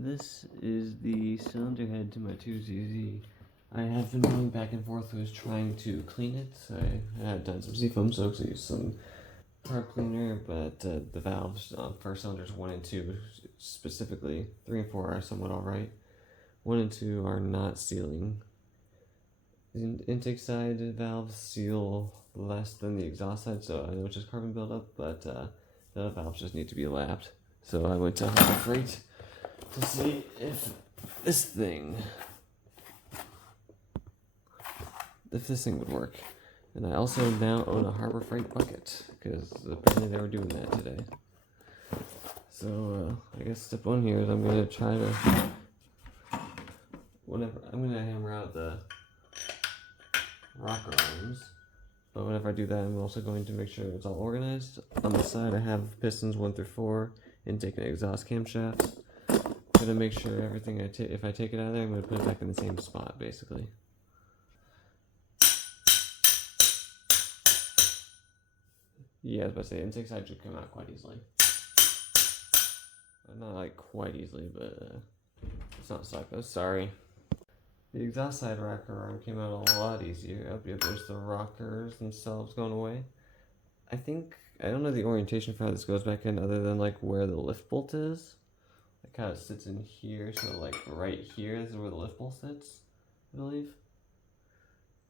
This is the cylinder head to my 2ZZ. I have been going back and forth with trying to clean it. I had done some seafoam soaks, I used some carb cleaner, but the valves for cylinders 1 and 2 specifically, 3 and 4 are somewhat alright. 1 and 2 are not sealing. The intake side valves seal less than the exhaust side, so I know it's just carbon buildup, but the valves just need to be lapped. So I went to Harbor Freight to see if this thing would work. And I also now own a Harbor Freight bucket, because apparently they were doing that today. So I guess step 1 here is I'm going to try to, I'm going to hammer out the rocker arms, but whenever I do that, I'm also going to make sure it's all organized. On the side I have pistons 1 through 4, intake and exhaust camshafts. I'm going to make sure everything if I take it out of there, I'm going to put it back in the same spot, basically. Yeah, I was about to say, intake side should come out quite easily. Not like quite easily, but it's not stuck. Oh, sorry. The exhaust side rocker arm came out a lot easier. Up here, there's the rockers themselves going away. I don't know the orientation for how this goes back in other than like where the lift bolt is. Like how it sits in here, so like right here is where the lift bolt sits, I believe.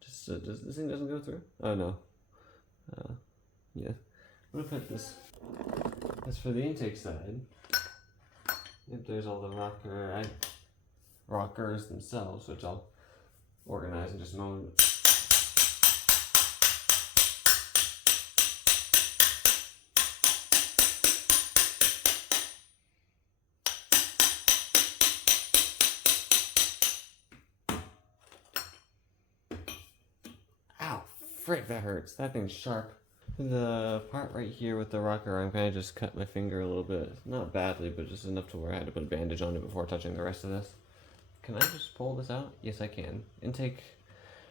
Just this thing doesn't go through? Oh no. Yeah. I'm gonna put this. As for the intake side, yep, there's all the rockers themselves, which I'll organize in just a moment. Ow, frick, that hurts. That thing's sharp. The part right here with the rocker arm kind of just cut my finger a little bit. Not badly, but just enough to where I had to put a bandage on it before touching the rest of this. Can I just pull this out? Yes, I can. Intake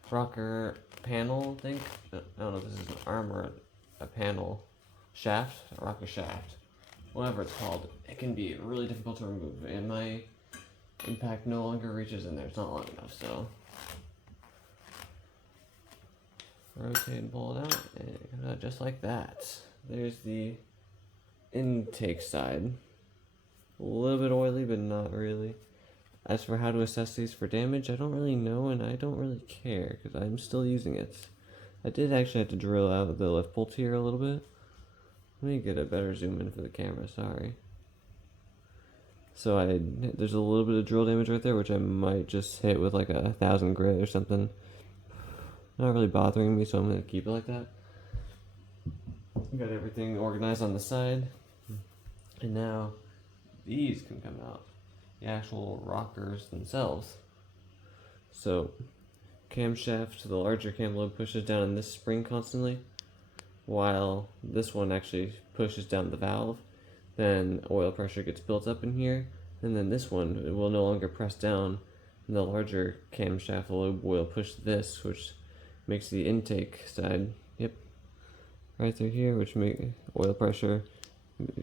rocker panel thing. I don't know if this is an arm or a panel shaft, a rocker shaft. Whatever it's called. It can be really difficult to remove, and my impact no longer reaches in there. It's not long enough, so rotate and pull it out, and it comes out just like that. There's the intake side. A little bit oily, but not really. As for how to assess these for damage, I don't really know, and I don't really care, because I'm still using it. I did actually have to drill out the lift bolt here a little bit. Let me get a better zoom in for the camera, sorry. So there's a little bit of drill damage right there, which I might just hit with like 1,000 grit or something. Not really bothering me, so I'm going to keep it like that. Got everything organized on the side. And now these can come out. The actual rockers themselves. So camshaft to the larger cam lobe pushes down on this spring constantly, while this one actually pushes down the valve. Then oil pressure gets built up in here, and then this one it will no longer press down, and the larger camshaft lobe will push this, which makes the intake side, yep, right through here, which make oil pressure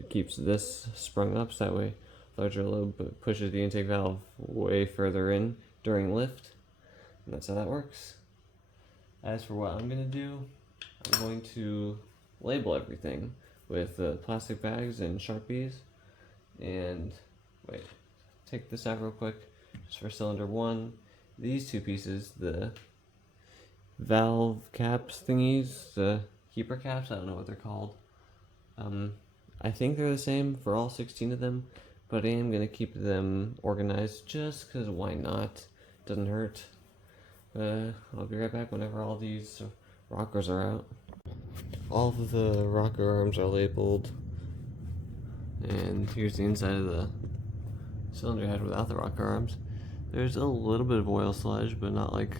keeps this sprung up, so that way larger lobe pushes the intake valve way further in during lift, and that's how that works. As for what I'm going to do, I'm going to label everything with plastic bags and Sharpies, and wait, take this out real quick, just for cylinder 1, these two pieces, the valve caps thingies, the keeper caps, I don't know what they're called. I think they're the same for all 16 of them, but I am going to keep them organized just because why not? Doesn't hurt. I'll be right back whenever all these rockers are out. All of the rocker arms are labeled, and here's the inside of the cylinder head without the rocker arms. There's a little bit of oil sludge, but not like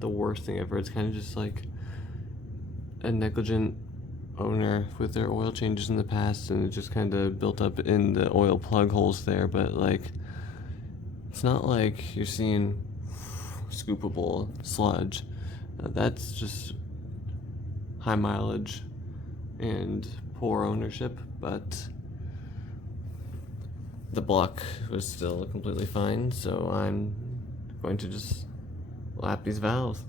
the worst thing ever. It's kind of just like a negligent owner with their oil changes in the past, and it just kind of built up in the oil plug holes there, but like it's not like you're seeing scoopable sludge. That's just high mileage and poor ownership, but the block was still completely fine, so I'm going to just lap these valves.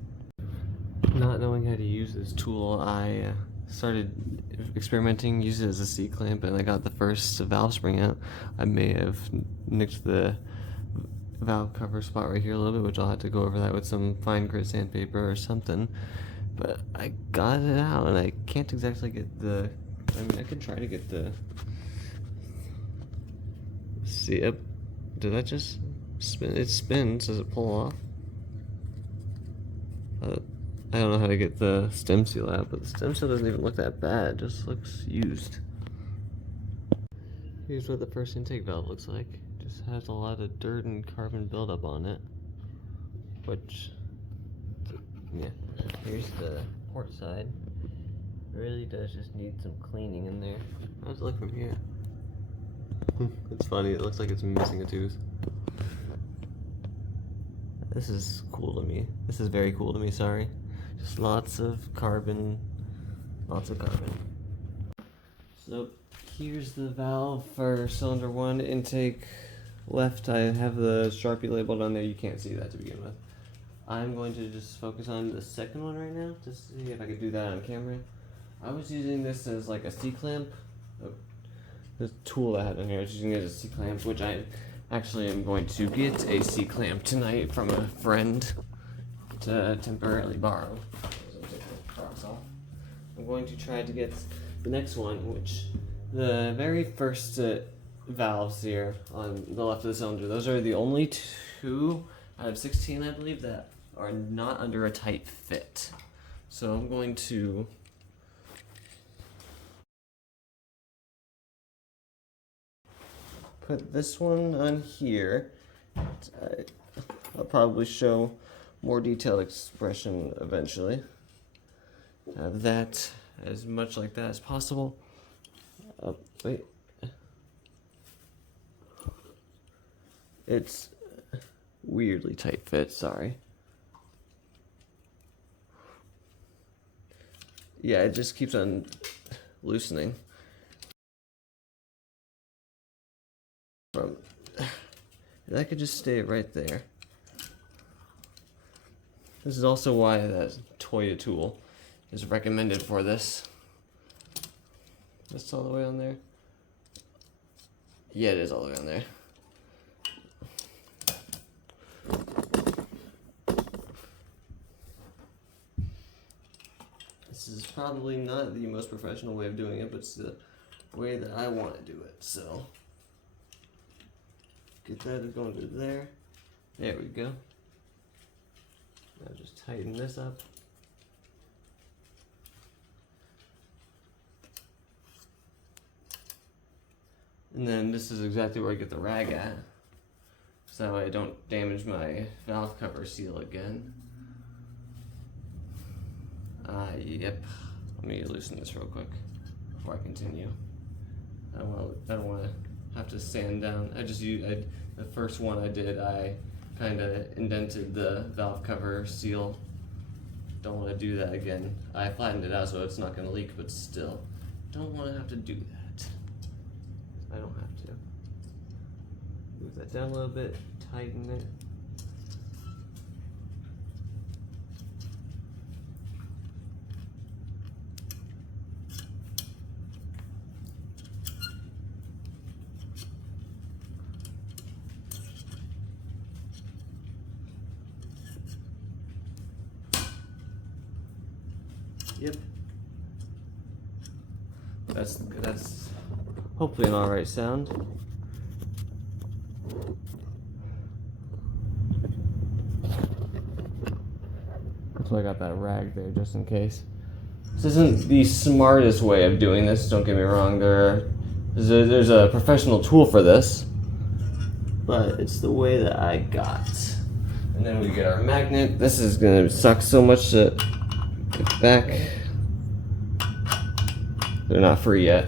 Not knowing how to use this tool, I started experimenting, used it as a C-clamp, and I got the first valve spring out. I may have nicked the valve cover spot right here a little bit, which I'll have to go over that with some fine grit sandpaper or something. But I got it out, and I can't exactly get the... I mean, I could try to get the... See, did that just spin? It spins. Does it pull off? I don't know how to get the stem seal out, but the stem seal doesn't even look that bad. It just looks used. Here's what the first intake valve looks like. It just has a lot of dirt and carbon buildup on it. Which, yeah. Here's the port side. It really does just need some cleaning in there. How does it look from here? It's funny, it looks like it's missing a tooth. This is cool to me. This is very cool to me, sorry. Just lots of carbon. Lots of carbon. So here's the valve for cylinder 1 intake left. I have the Sharpie labeled on there. You can't see that to begin with. I'm going to just focus on the second one right now to see if I could do that on camera. I was using this as like a C-clamp. The tool I had in here, I was using it as a C-clamp, which I actually am going to get a C-clamp tonight from a friend to temporarily borrow. I'm going to try to get the next one, which the very first valves here on the left of the cylinder, those are the only 2 out of 16, I believe, that are not under a tight fit. So I'm going to put this one on here. I'll probably show more detailed expression eventually. Have that as much like that as possible. Wait. It's weirdly tight fit, sorry. Yeah, it just keeps on loosening. That could just stay right there. This is also why that Toya tool is recommended for this. That's all the way on there? Yeah, it is all the way on there. This is probably not the most professional way of doing it, but it's the way that I want to do it, so. Get that going to there. There we go. Now just tighten this up. And then this is exactly where I get the rag at, so I don't damage my valve cover seal again. Yep. Let me loosen this real quick before I continue. I don't want to have to sand down. The first one I did, I kind of indented the valve cover seal. Don't want to do that again. I flattened it out so it's not going to leak, but still, don't want to have to do that. I don't have to. Move that down a little bit, tighten it. Yep. That's hopefully an alright sound. That's why I got that rag there just in case. This isn't the smartest way of doing this, don't get me wrong. There's a professional tool for this, but it's the way that I got. And then we get our magnet. This is gonna suck so much to get back. They're not free yet.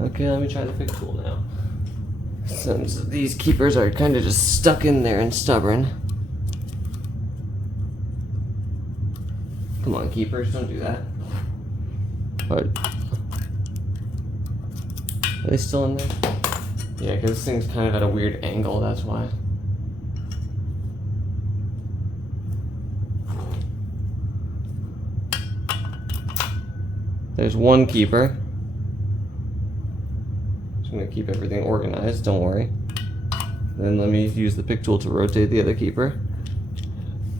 Okay, let me try the pick tool now. Since these keepers are kind of just stuck in there and stubborn. Come on, keepers, don't do that. But are they still in there? Yeah, because this thing's kind of at a weird angle, that's why. There's one keeper. Just gonna keep everything organized, don't worry. Then let me use the pick tool to rotate the other keeper.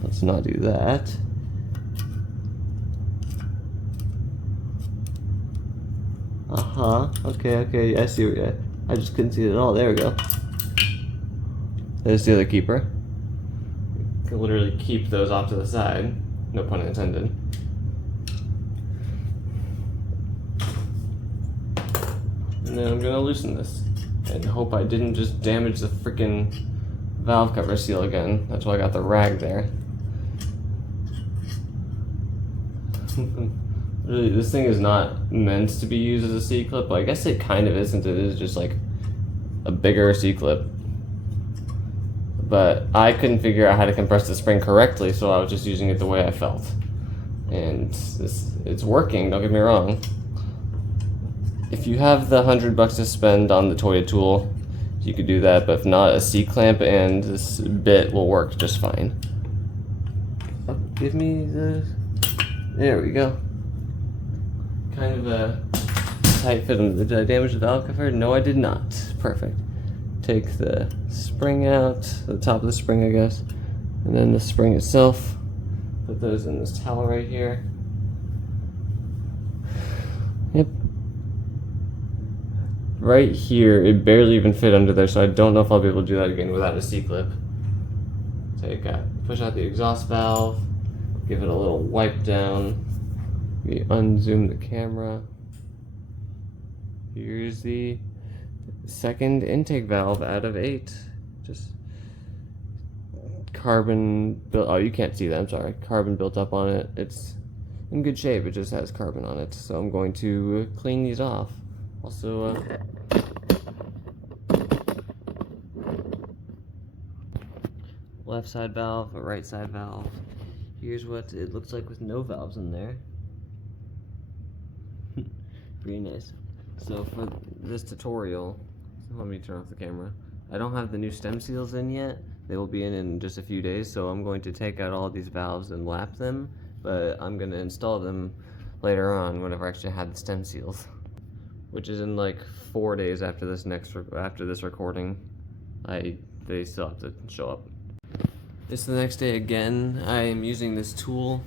Let's not do that. Okay, I see what I just couldn't see it at all. There we go. There's the other keeper. You can literally keep those off to the side. No pun intended. And then I'm gonna loosen this. And hope I didn't just damage the freaking valve cover seal again. That's why I got the rag there. Really, this thing is not meant to be used as a C-clip, but I guess it kind of isn't. It is just like a bigger C-clip. But I couldn't figure out how to compress the spring correctly, so I was just using it the way I felt. And it's working, don't get me wrong. If you have the $100 to spend on the Toya tool, you could do that, but if not, a C-clamp and this bit will work just fine. Oh, give me the... There we go. Kind of a tight fit. Did I damage the valve cover? No, I did not. Perfect. Take the spring out, the top of the spring, I guess, and then the spring itself. Put those in this towel right here. Yep. Right here, it barely even fit under there, so I don't know if I'll be able to do that again without a C-clip. Push out the exhaust valve, give it a little wipe down. We unzoom the camera. Here's the second intake valve out of 8. Just carbon built. Oh, you can't see that. I'm sorry. Carbon built up on it. It's in good shape. It just has carbon on it. So I'm going to clean these off. Also, left side valve, a right side valve. Here's what it looks like with no valves in there. Pretty nice. So for this tutorial, let me turn off the camera. I don't have the new stem seals in yet. They will be in just a few days, so I'm going to take out all these valves and lap them, but I'm going to install them later on whenever I actually have the stem seals, which is in like 4 days after this recording. They still have to show up. It's the next day again. I am using this tool,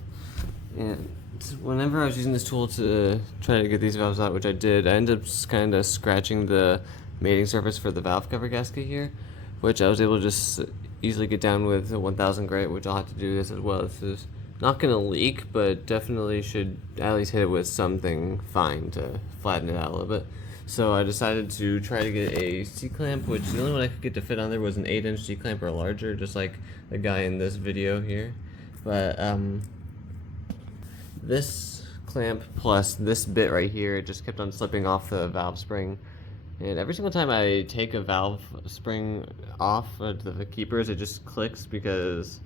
and whenever I was using this tool to try to get these valves out, which I did, I ended up kind of scratching the mating surface for the valve cover gasket here, which I was able to just easily get down with a 1000 grit, which I'll have to do this as well. This is not going to leak, but definitely should at least hit it with something fine to flatten it out a little bit. So I decided to try to get a C-clamp, which the only one I could get to fit on there was an 8-inch C-clamp or larger, just like the guy in this video here. But this clamp plus this bit right here, it just kept on slipping off the valve spring. And every single time I take a valve spring off of the keepers, it just clicks because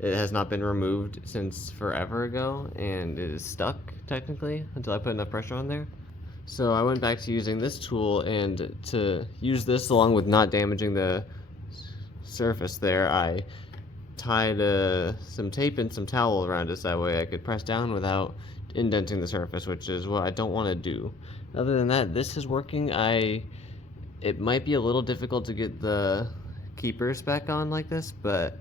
it has not been removed since forever ago, and it is stuck, technically, until I put enough pressure on there. So I went back to using this tool, and to use this along with not damaging the surface there, I tied some tape and some towel around it, so that way I could press down without indenting the surface, which is what I don't want to do. Other than that, this is working. It might be a little difficult to get the keepers back on like this, but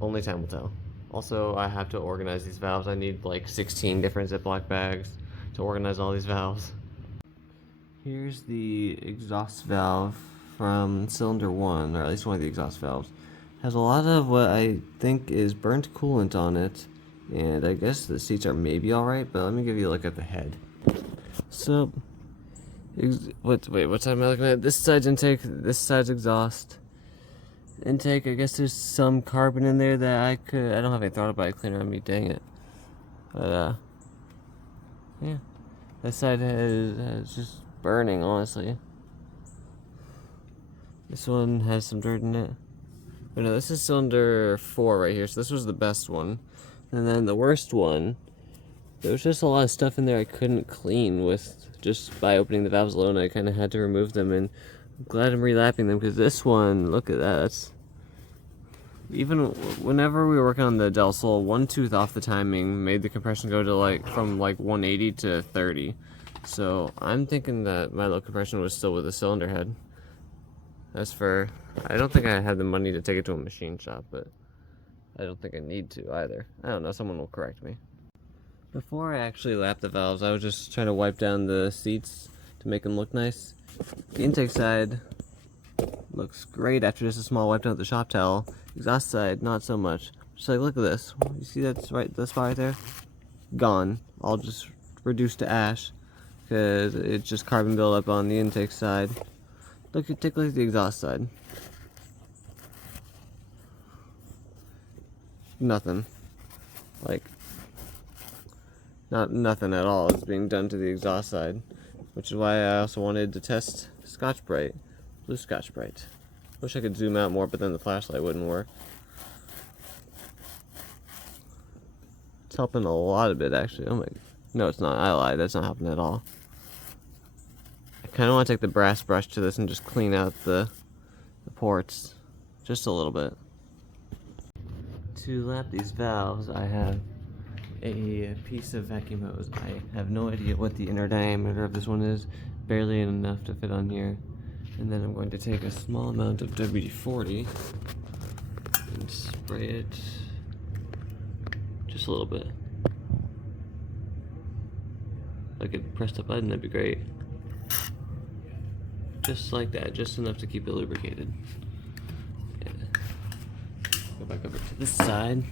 only time will tell. Also, I have to organize these valves. I need like 16 different Ziploc bags to organize all these valves. Here's the exhaust valve from cylinder 1, or at least one of the exhaust valves. It has a lot of what I think is burnt coolant on it, and I guess the seats are maybe alright, but let me give you a look at the head. So, what side am I looking at? This side's intake, this side's exhaust. Intake, I guess there's some carbon in there that I don't have any throttle body cleaner on me, dang it. But, yeah. This side is just burning, honestly. This one has some dirt in it. But no, this is cylinder 4 right here, so this was the best one. And then the worst one, there was just a lot of stuff in there I couldn't clean with just by opening the valves alone. I kind of had to remove them, and I'm glad I'm relapping them because this one, look at that. That's, even whenever we were working on the Del Sol, one tooth off the timing made the compression go to from 180 to 30. So I'm thinking that my low compression was still with the cylinder head. As for, I don't think I had the money to take it to a machine shop, but I don't think I need to either. I don't know, someone will correct me. Before I actually lapped the valves, I was just trying to wipe down the seats to make them look nice. The intake side looks great after just a small wipe down with the shop towel. Exhaust side, not so much. Just look at this. You see that's right, the spot right there? Gone. All just reduced to ash because it's just carbon buildup on the intake side. Take a look at the exhaust side. Nothing. Nothing at all is being done to the exhaust side, which is why I also wanted to test Scotch-Brite, blue Scotch-Brite. Wish I could zoom out more, but then the flashlight wouldn't work. It's helping a lot of it, actually. Oh my, no, it's not. I lied. That's not helping at all. I kind of want to take the brass brush to this and just clean out the ports, just a little bit. To lap these valves, I have a piece of vacuum hose. I have no idea what the inner diameter of this one is, barely enough to fit on here. And then I'm going to take a small amount of WD-40 and spray it just a little bit. If I could press the button, that'd be great. Just like that, just enough to keep it lubricated. Yeah. Go back over to this side.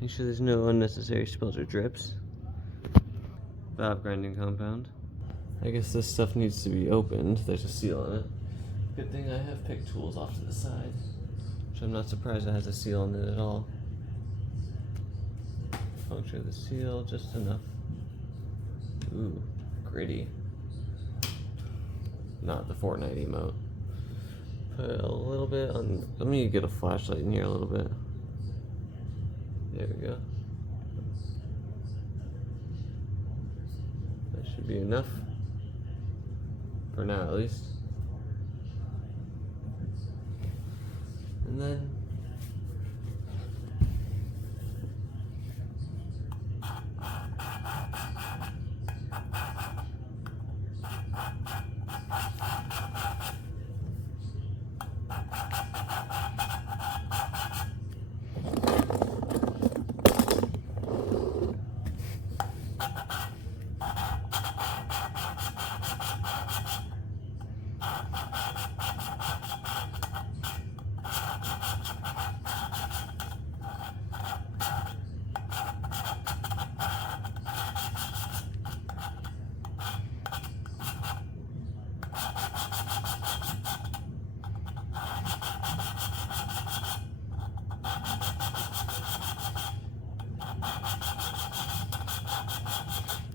Make sure there's no unnecessary spills or drips. Valve grinding compound. I guess this stuff needs to be opened. There's a seal on it. Good thing I have pick tools off to the side, which I'm not surprised it has a seal on it at all. Puncture the seal just enough. Ooh, gritty. Not the Fortnite emote. Put a little bit on. Let me get a flashlight in here a little bit. There we go. That should be enough. For now, at least. And then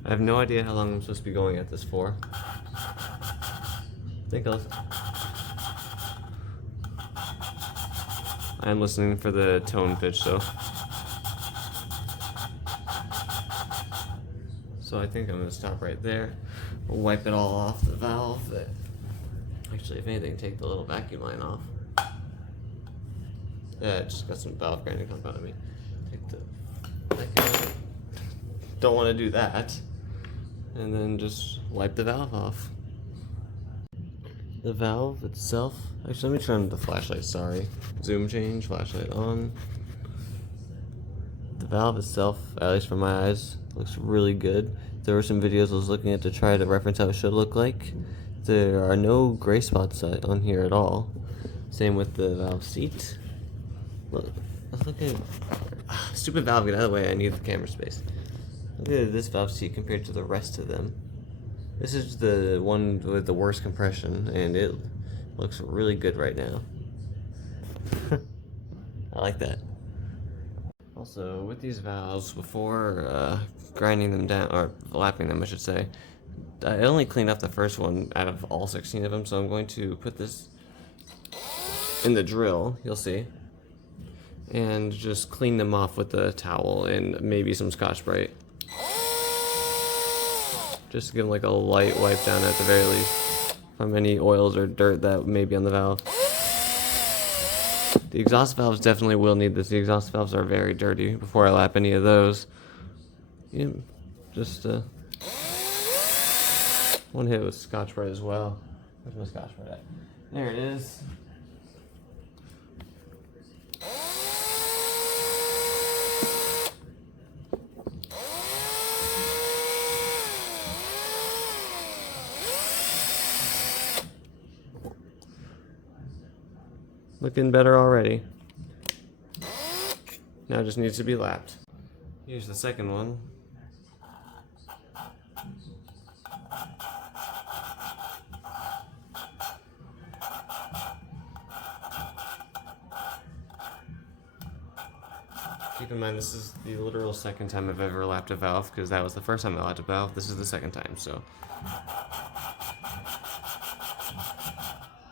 I have no idea how long I'm supposed to be going at this for. I'm listening for the tone pitch though. So I think I'm gonna stop right there. We'll wipe it all off the valve. Actually, if anything, take the little vacuum line off. Yeah, it just got some valve grinding compound on me. Take the vacuum line. Don't want to do that. And then just wipe the valve off. The valve itself, actually let me turn the flashlight, sorry. Zoom change, flashlight on. The valve itself, at least for my eyes, looks really good. There were some videos I was looking at to try to reference how it should look like. There are no gray spots on here at all. Same with the valve seat. Look, let's look at, stupid valve, get out of the way, I need the camera space. Look at this valve seat compared to the rest of them. This is the one with the worst compression, and it looks really good right now. I like that. Also, with these valves, before grinding them down, or lapping them I should say, I only cleaned up the first one out of all 16 of them, so I'm going to put this in the drill, you'll see. and just clean them off with a towel and maybe some Scotch-Brite. Just to give them like a light wipe down at the very least from any oils or dirt that may be on the valve. The exhaust valves definitely will need this. The exhaust valves are very dirty. Before I lap any of those, yeah, just one hit with Scotch-Brite as well. Where's my Scotch-Brite at? There it is. Looking better already. Now it just needs to be lapped. Here's the second one. Keep in mind, this is the literal second time I've ever lapped a valve, because that was the first time I lapped a valve. This is the second time, so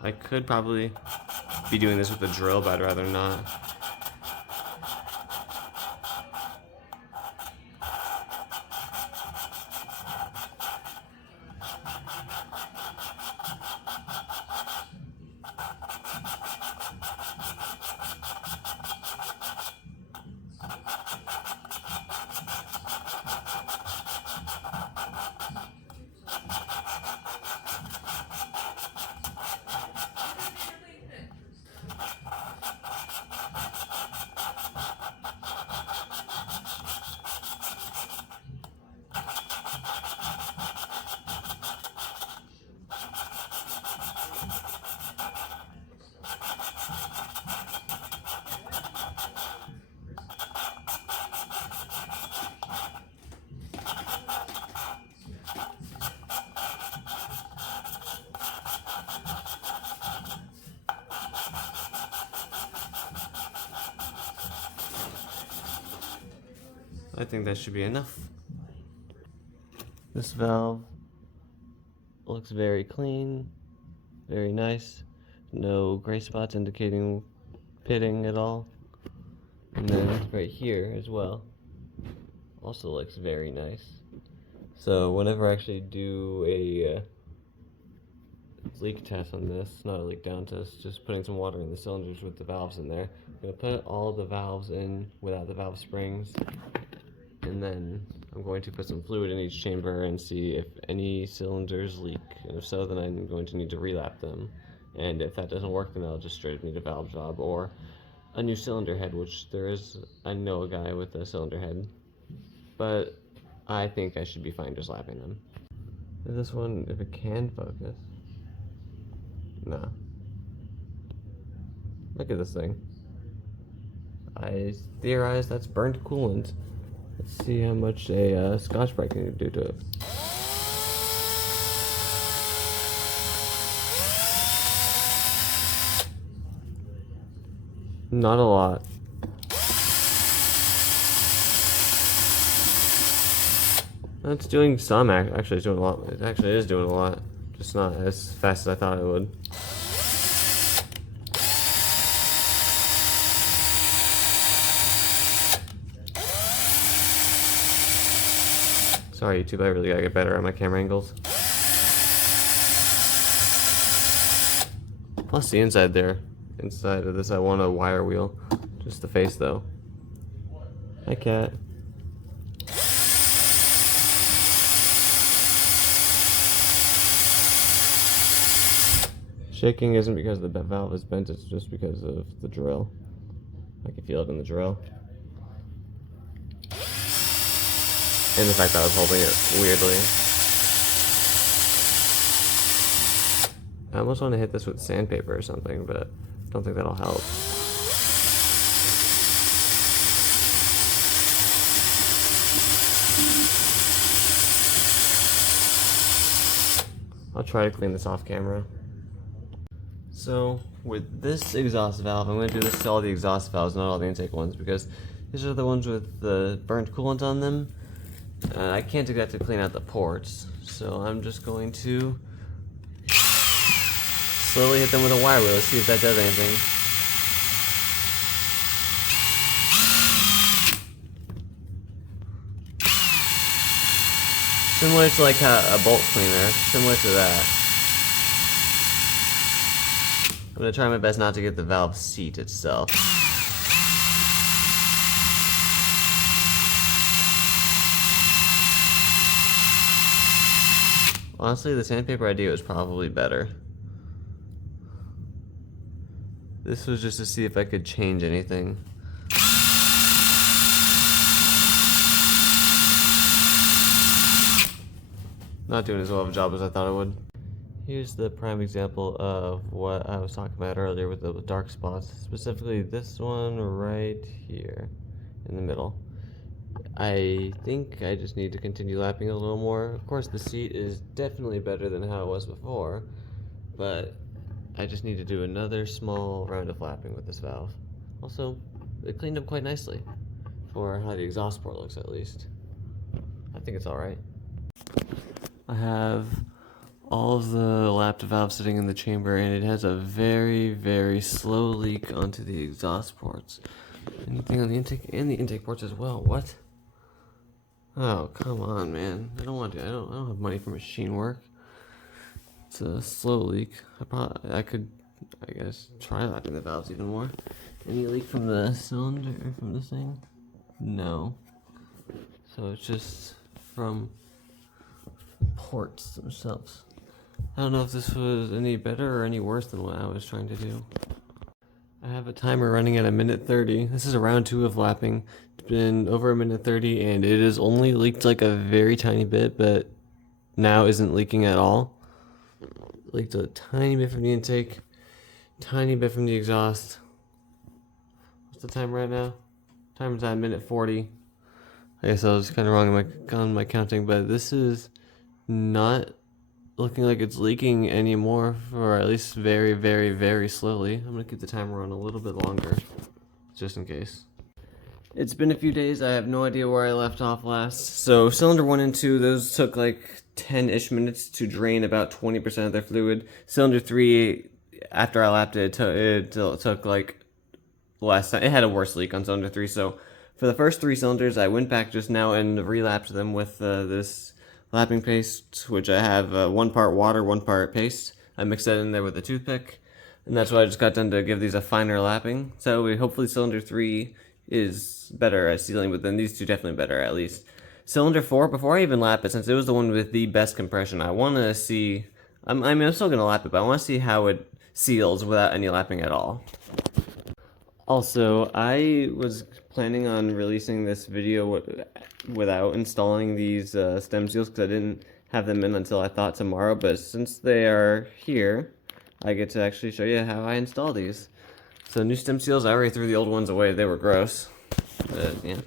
I could probably be doing this with a drill, but I'd rather not. I think that should be enough. This valve looks very clean, very nice. No gray spots indicating pitting at all. And then right here as well, also looks very nice. So whenever I actually do a leak test on this, not a leak down test, just putting some water in the cylinders with the valves in there. I'm going to put all the valves in without the valve springs, and then I'm going to put some fluid in each chamber and see if any cylinders leak, and if so, then I'm going to need to relap them, and if that doesn't work, then I'll just straight up need a valve job or a new cylinder head, which there is, I know a guy with a cylinder head, but I think I should be fine just lapping them. This one, if it can focus. Nah. Look at this thing. I theorize that's burnt coolant. Let's see how much a Scotch-Brite can do to it. Not a lot. It's doing some, actually it's doing a lot. It actually is doing a lot. Just not as fast as I thought it would. Sorry YouTube, I really gotta get better at my camera angles. Plus the inside there. Inside of this I want a wire wheel. Just the face though. Hi cat. Shaking isn't because the valve is bent, it's just because of the drill. I can feel it in the drill. And the fact that I was holding it weirdly. I almost want to hit this with sandpaper or something, but I don't think that'll help. I'll try to clean this off camera. So with this exhaust valve, I'm going to do this to all the exhaust valves, not all the intake ones, because these are the ones with the burnt coolant on them. I can't exactly clean out the ports, so I'm just going to slowly hit them with a wire wheel. Let's see if that does anything. Similar to like a bolt cleaner, similar to that. I'm gonna try my best not to get the valve seat itself. Honestly, the sandpaper idea was probably better. This was just to see if I could change anything. Not doing as well of a job as I thought it would. Here's the prime example of what I was talking about earlier with the dark spots, specifically this one right here in the middle. I think I just need to continue lapping a little more. Of course, the seat is definitely better than how it was before, but I just need to do another small round of lapping with this valve. Also, it cleaned up quite nicely for how the exhaust port looks, at least. I think it's alright. I have all of the lapped valves sitting in the chamber, and it has a very, very slow leak onto the exhaust ports. Anything on the intake and the intake ports as well. What? Oh, come on, man. I don't want to. I don't have money for machine work. It's a slow leak. I could, I guess, try lapping the valves even more. Any leak from the cylinder from this thing? No. So it's just from ports themselves. I don't know if this was any better or any worse than what I was trying to do. I have a timer running at 1:30. This is a round 2 of lapping. It's been over 1:30 and it has only leaked like a very tiny bit, but now isn't leaking at all. Leaked a tiny bit from the intake, tiny bit from the exhaust. What's the time right now? Timer's at 1:40. I guess I was kind of wrong on my counting, but this is not looking like it's leaking anymore, or at least very, very, very slowly. I'm gonna keep the timer on a little bit longer, just in case. It's been a few days. I have no idea where I left off last. So cylinder 1 and 2, those took like 10-ish minutes to drain about 20% of their fluid. Cylinder 3, after I lapped it, it took like less time. It had a worse leak on cylinder 3, so for the first 3 cylinders, I went back just now and relapped them with this lapping paste, which I have 1 part water, 1 part paste. I mixed that in there with a toothpick, and that's what I just got done to give these a finer lapping. So hopefully cylinder 3 is better at sealing, but then these two definitely better at least. Cylinder 4, before I even lap it, since it was the one with the best compression, I want to see, I'm still going to lap it, but I want to see how it seals without any lapping at all. Also, I was planning on releasing this video without installing these stem seals because I didn't have them in until I thought tomorrow, but since they are here, I get to actually show you how I install these. So new stem seals, I already threw the old ones away, they were gross. But yeah.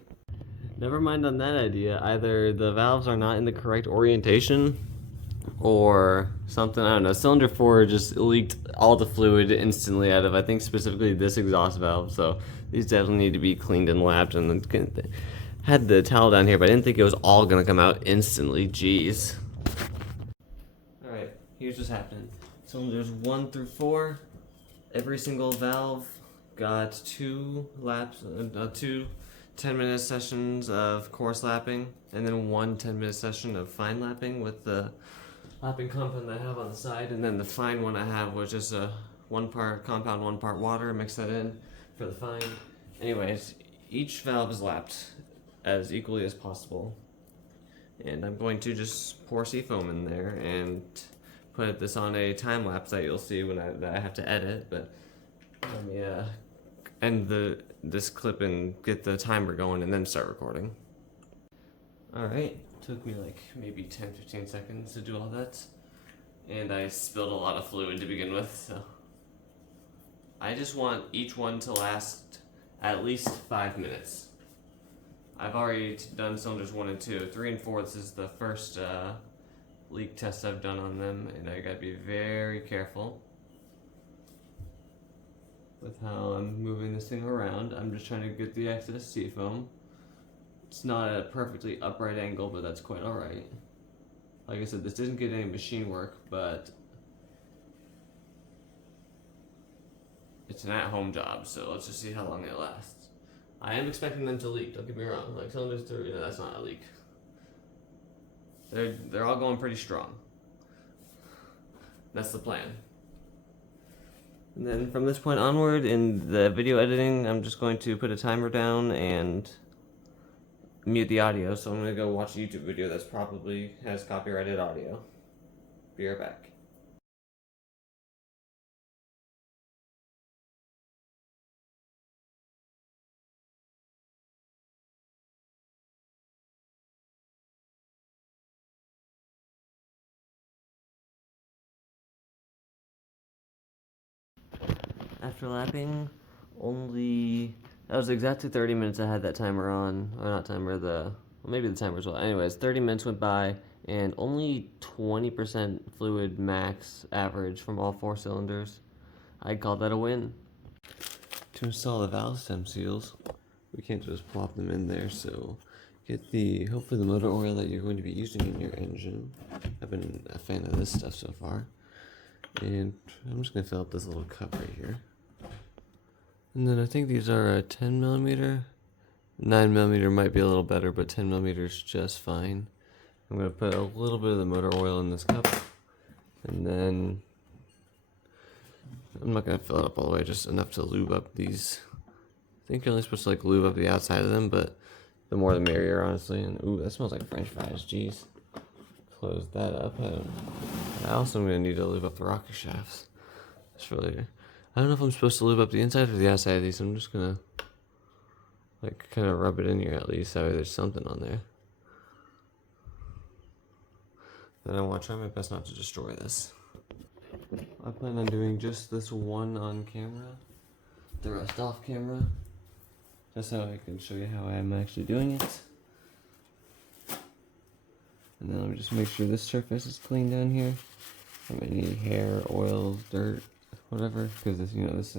Never mind on that idea, either the valves are not in the correct orientation or something, I don't know. Cylinder 4 just leaked all the fluid instantly out of, I think, specifically this exhaust valve, so these definitely need to be cleaned and lapped. And then had the towel down here, but I didn't think it was all gonna come out instantly. Jeez. Alright, here's what's happening. Cylinders 1 through 4, every single valve got 2 laps, 2 10-minute sessions of coarse lapping, and then 1 10-minute session of fine lapping with the lapping compound that I have on the side, and then the fine one I have was just a 1 part compound, 1 part water. Mix that in for the fine. Anyways, each valve is lapped as equally as possible, and I'm going to just pour seafoam in there and put this on a time lapse that you'll see when I have to edit. But let me end this clip and get the timer going and then start recording. Alright, took me like maybe 10-15 seconds to do all that, and I spilled a lot of fluid to begin with, so I just want each one to last at least 5 minutes. I've already done cylinders 1 and 2. 3 and 4, this is the first leak test I've done on them, and I gotta be very careful with how I'm moving this thing around. I'm just trying to get the excess seafoam. It's not a perfectly upright angle, but that's quite alright. Like I said, this didn't get any machine work, but it's an at-home job, so let's just see how long it lasts. I am expecting them to leak, don't get me wrong. Like cylinders 3, no, that's not a leak. They're all going pretty strong. That's the plan. And then from this point onward in the video editing, I'm just going to put a timer down and mute the audio. So I'm going to go watch a YouTube video that's probably has copyrighted audio. Be right back. After lapping, that was exactly 30 minutes I had that timer on, or not timer, well, maybe the timer as well. Anyways, 30 minutes went by, and only 20% fluid max average from all 4 cylinders. I'd call that a win. To install the valve stem seals, we can't just plop them in there, so get hopefully the motor oil that you're going to be using in your engine. I've been a fan of this stuff so far. And I'm just going to fill up this little cup right here. And then I think these are a 10 millimeter. 9 millimeter might be a little better, but 10 millimeter is just fine. I'm going to put a little bit of the motor oil in this cup. And then I'm not going to fill it up all the way, just enough to lube up these. I think you're only supposed to like lube up the outside of them, but the more the merrier, honestly. And ooh, that smells like French fries. Jeez. Close that up. I also am going to need to lube up the rocker shafts. That's for later. I don't know if I'm supposed to lube up the inside or the outside of these. I'm just going to like kind of rub it in here at least. That way there's something on there. Then I want to try my best not to destroy this. I plan on doing just this one on camera, the rest off camera, just so I can show you how I'm actually doing it. And then let me just make sure this surface is clean down here. I might need hair, oil, dirt, whatever, because this, this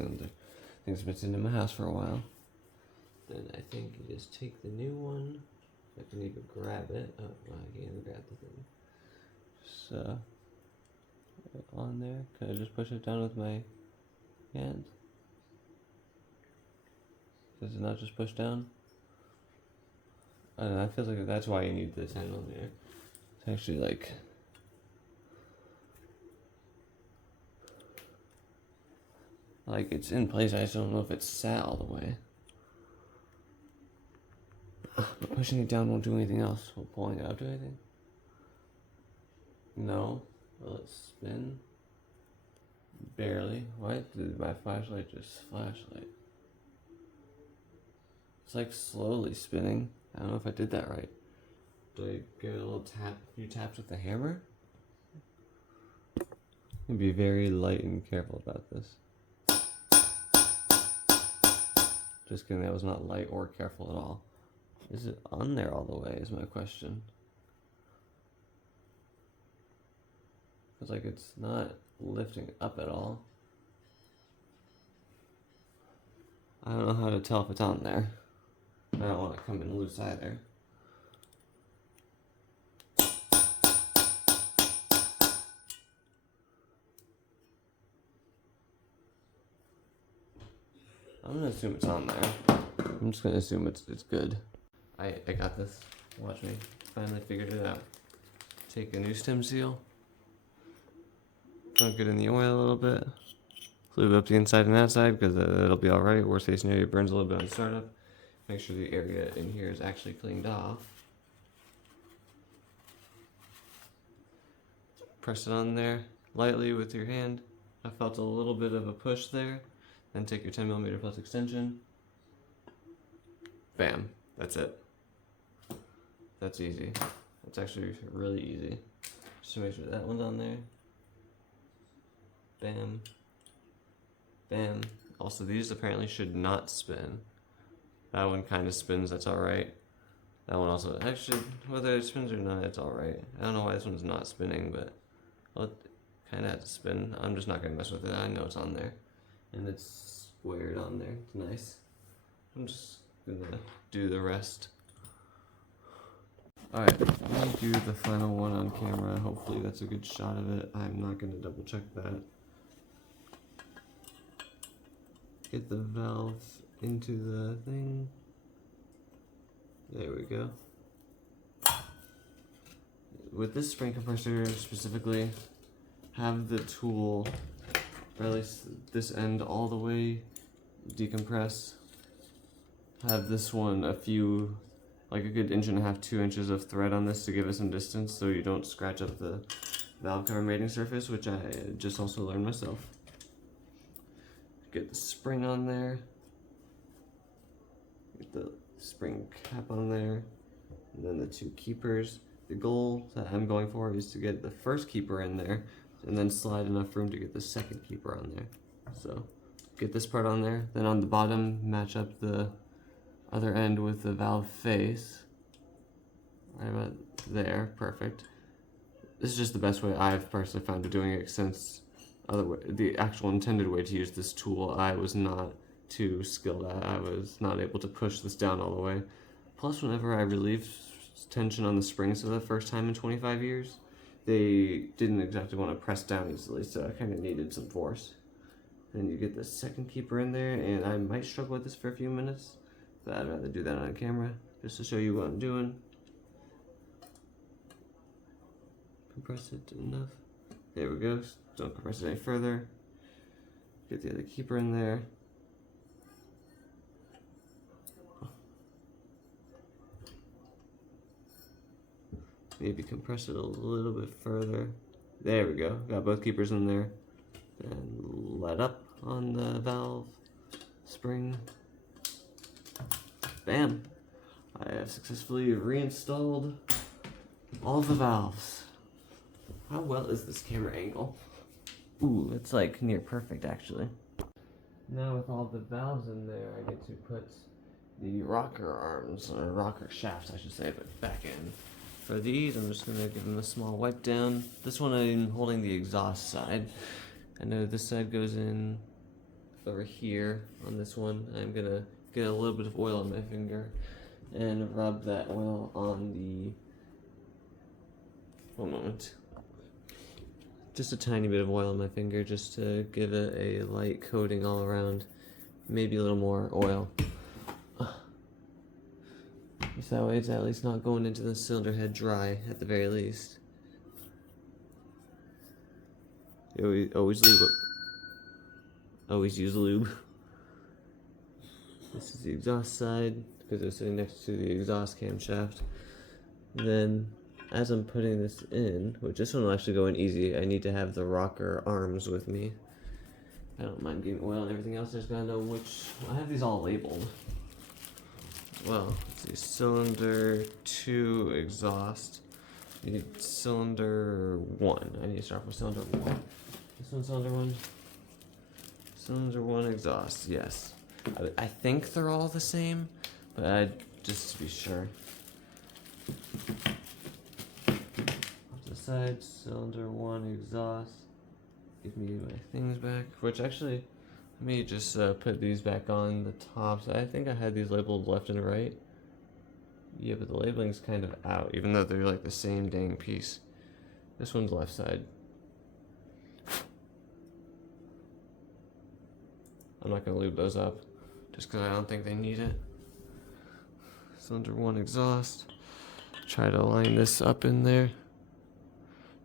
thing's been sitting in my house for a while. Then I think you just take the new one. I can even grab it. Oh, well, I can't even grab the thing. Just on there. Can I just push it down with my hand? Does it not just push down? I don't know, I feel like that's why you need this handle there. It's actually like it's in place. I just don't know if it's sat all the way. But pushing it down won't do anything else. Will pulling it up do anything? No. Will it spin? Barely. Why did my flashlight just flashlight? It's like slowly spinning. I don't know if I did that right. Do I get a little tap, a few taps with the hammer? And be very light and careful about this. Just kidding, that was not light or careful at all. Is it on there all the way is my question. It's like it's not lifting up at all. I don't know how to tell if it's on there. I don't want to come in loose either. I'm gonna assume it's on there. I'm just gonna assume it's good. I got this. Watch me. Finally figured it out. Take a new stem seal. Dunk it in the oil a little bit. Lube up the inside and outside because it'll be alright. Worst case scenario, it burns a little bit on startup. Make sure the area in here is actually cleaned off. Press it on there lightly with your hand. I felt a little bit of a push there. Then take your 10mm plus extension. Bam. That's it. That's easy. That's actually really easy. Just to make sure that one's on there. Bam. Bam. Also, these apparently should not spin. That one kind of spins, that's alright. That one also, actually, whether it spins or not, it's alright. I don't know why this one's not spinning, but well, it kind of has to spin. I'm just not going to mess with it. I know it's on there. And it's squared on there. It's nice. I'm just going to do the rest. Alright, let me do the final one on camera. Hopefully that's a good shot of it. I'm not going to double check that. Get the valve into the thing. There we go. with this spring compressor specifically, have the tool, or at least this end all the way decompress. Have this one like a good 1.5 to 2 inches of thread on this to give it some distance so you don't scratch up the valve cover mating surface, which I just also learned myself. Get the spring on there, get the spring cap on there, and then the 2 keepers. The goal that I'm going for is to get the first keeper in there and then slide enough room to get the second keeper on there. So get this part on there, then on the bottom match up the other end with the valve face. Right about there, perfect. This is just the best way I've personally found of doing it, since the actual intended way to use this tool I was not too skilled at. I was not able to push this down all the way. Plus, whenever I relieved tension on the springs for the first time in 25 years, they didn't exactly want to press down easily, so I kind of needed some force. Then you get the second keeper in there, and I might struggle with this for a few minutes, but I'd rather do that on camera, just to show you what I'm doing. Compress it enough. There we go. Don't compress it any further. Get the other keeper in there. Maybe compress it a little bit further. There we go. Got both keepers in there. And let up on the valve spring. Bam! I have successfully reinstalled all the valves. How well is this camera angle? Ooh, it's like near perfect actually. Now with all the valves in there, I get to put the rocker arms, or rocker shafts I should say, but back in. For these, I'm just gonna give them a small wipe down. This one I'm holding the exhaust side. I know this side goes in over here on this one. I'm gonna get a little bit of oil on my finger and rub that oil on the, one moment. Just a tiny bit of oil on my finger just to give it a light coating all around. Maybe a little more oil. Just that way it's at least not going into the cylinder head dry at the very least. Always lube it. Always use lube. This is the exhaust side because it's sitting next to the exhaust camshaft. Then, as I'm putting this in, which this one will actually go in easy, I need to have the rocker arms with me. I don't mind getting oil and everything else, I just gotta know which. I have these all labeled. Well, let's see, cylinder 2 exhaust. You need cylinder 1. I need to start with cylinder 1. This one's cylinder 1. Cylinder 1 exhaust, yes. I think they're all the same, but just to be sure. Off to the side, cylinder 1 exhaust. Give me my things back, which actually, let me just put these back on the tops. I think I had these labeled left and right. Yeah, but the labeling's kind of out, even though they're like the same dang piece. This one's left side. I'm not gonna lube those up, just because I don't think they need it. Cylinder 1 exhaust. Try to line this up in there.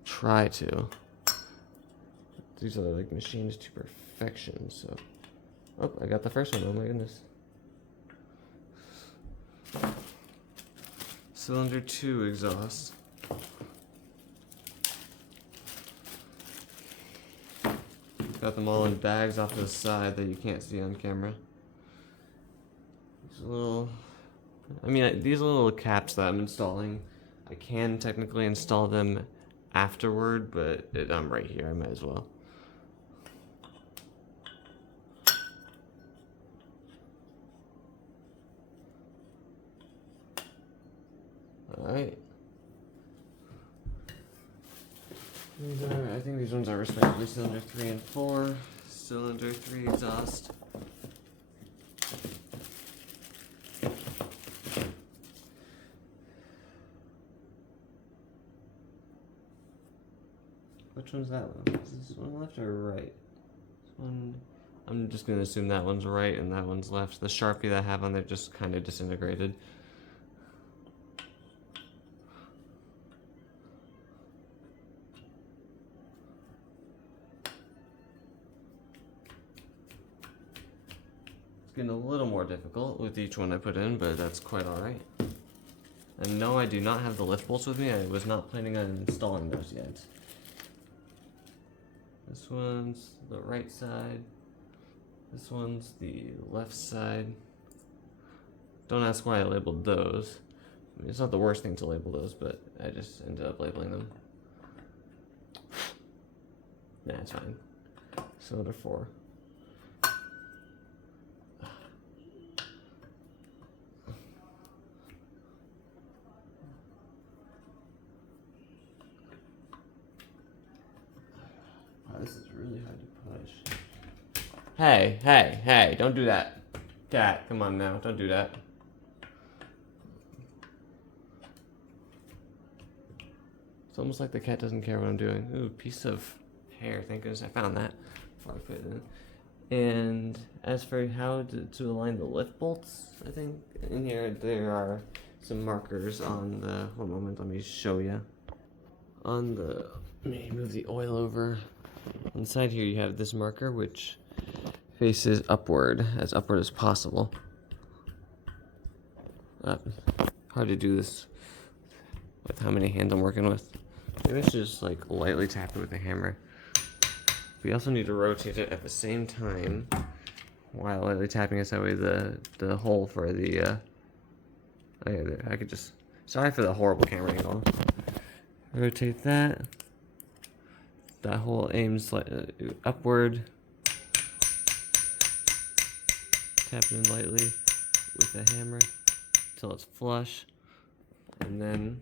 Try to. These are like machines to perfection, so. Oh, I got the first one, oh my goodness. Cylinder 2 exhaust. Got them all in bags off to the side that you can't see on camera. These little, these little caps that I'm installing, I can technically install them afterward, but I'm right here, I might as well. Alright. I think these ones are respectively cylinder 3 and 4. Cylinder 3 exhaust. Which one's that one? Is this one left or right? This one, I'm just going to assume that one's right and that one's left. The Sharpie that I have on there just kind of disintegrated. getting a little more difficult with each one I put in, but that's quite alright. And no, I do not have the lift bolts with me. I was not planning on installing those yet. This one's the right side. This one's the left side. Don't ask why I labeled those. I mean, it's not the worst thing to label those, but I just ended up labeling them. Nah, it's fine. Cylinder 4. Wow, this is really hard to push. Hey, don't do that. Cat, come on now, don't do that. It's almost like the cat doesn't care what I'm doing. Ooh, piece of hair, thank goodness I found that before I put it in. And as for how to align the lift bolts, I think in here there are some markers on the, one moment, let me show you. On the, let me move the oil over. On the side here you have this marker which faces upward as possible. Hard to do this with how many hands I'm working with. Maybe I should just like lightly tap it with a hammer. We also need to rotate it at the same time while lightly tapping it, so that way the hole for the oh yeah, there, I could just, sorry for the horrible camera angle. Rotate that. That hole aims upward. Tap it in lightly with a hammer until it's flush, and then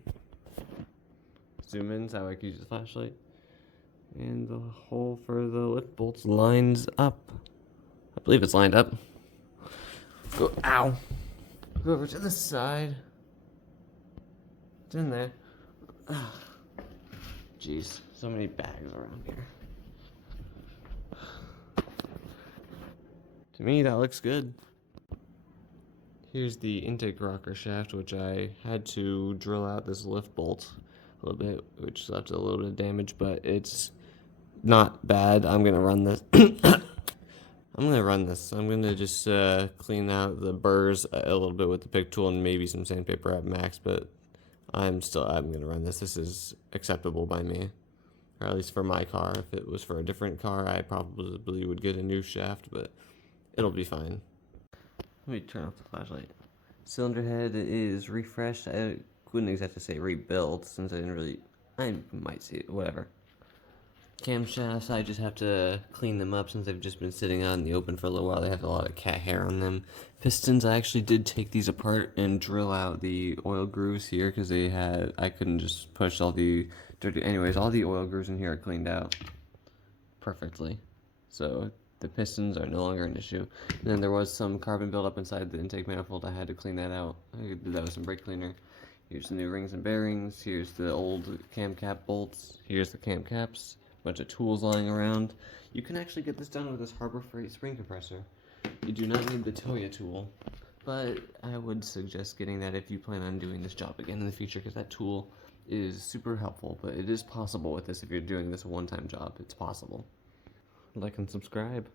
zoom in so I can use the flashlight. And the hole for the lift bolts lines up. I believe it's lined up. Go, ow! Go over to the side. It's in there. Jeez, so many bags around here. To me, that looks good. Here's the intake rocker shaft, which I had to drill out this lift bolt a little bit, which left a little bit of damage, but it's not bad. I'm gonna run this. I'm gonna just clean out the burrs a little bit with the pick tool and maybe some sandpaper at max, but I'm gonna run this. This is acceptable by me, or at least for my car. If it was for a different car, I probably would get a new shaft, but it'll be fine. Let me turn off the flashlight. Cylinder head is refreshed. I wouldn't exactly say rebuilt, since I didn't really, I might see it, whatever. Camshafts, I just have to clean them up since they've just been sitting out in the open for a little while. They have a lot of cat hair on them. Pistons, I actually did take these apart and drill out the oil grooves here because I couldn't just push all the dirty. Anyways, all the oil grooves in here are cleaned out perfectly. So the pistons are no longer an issue. And then there was some carbon buildup inside the intake manifold. I had to clean that out. I did that with some brake cleaner. Here's the new rings and bearings. Here's the old cam cap bolts. Here's the cam caps. Bunch of tools lying around. You can actually get this done with this Harbor Freight spring compressor. You do not need the Toya tool, but I would suggest getting that if you plan on doing this job again in the future, because that tool is super helpful, but it is possible with this if you're doing this a one-time job. It's possible. Like and subscribe.